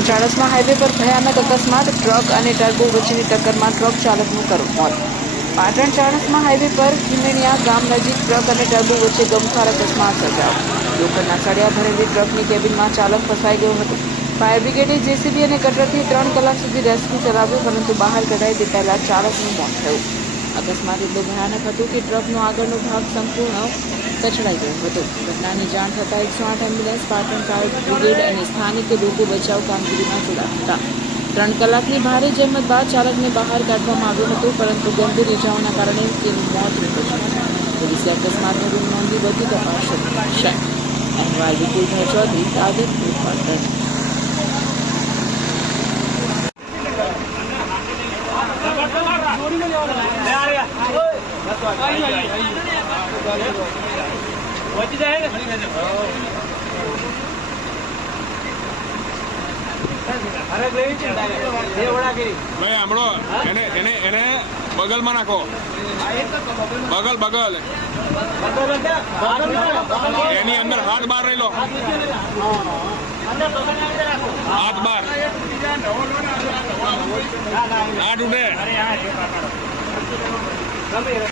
Patan Chanasma highway પર ભયાનક અકસ્માત, ટ્રક અને ટર્બો વચ્ચેની ટક્કરમાં ટ્રક ચાલકનું કરુણ મોત। પાટણ ચાણસ્મા હાઈવે પર ખીમણીયા ગામ નજીક ટ્રક અને ટર્બો વચ્ચે ગમખ્વાર અકસ્માત સર્જાયો। લોખંડના સળિયા ભરેલી ટ્રકની કેબિનમાં ચાલક ફસાઈ ગયો હતો। ફાયર બ્રિગેડે જેસીબી અને કટરથી 3 કલાક સુધી રેસ્ક્યુ ચલાવ્યું, પરંતુ બહાર કઢાય તે પહેલા ચાલકનું મોત થયું। અકસ્માત એટલો ભયાનક હતો કે ટ્રકનો આગળનો ભાગ સંપૂર્ણ કચડાઈ ગયો હતો। ઘટનાની જાણ થતાં 108 એમ્બ્યુલન્સ, પાટણ ફાયર બ્રિગેડ અને સ્થાનિક લોકો બચાવ કામગીરીમાં જોડાયા હતા। 3 કલાકની ભારે જહેમત બાદ ચાલકને બહાર કાઢવામાં આવ્યો હતો, પરંતુ ગંભીર ઇજાઓના કારણે તેનું મોત નીપજ્યું હતું। પોલીસે અકસ્માતનો ગુનો નોંધી વધુ તપાસ શરૂ કરી છે। અહેવાલ વિપુલભાઈ ચૌધરી, આદિપુર, પાટણ। એને બગલમાં નાખો, બગલ એની અંદર હાથ બહાર રહી લો, હાથ બહાર, હાથ ઉઠે।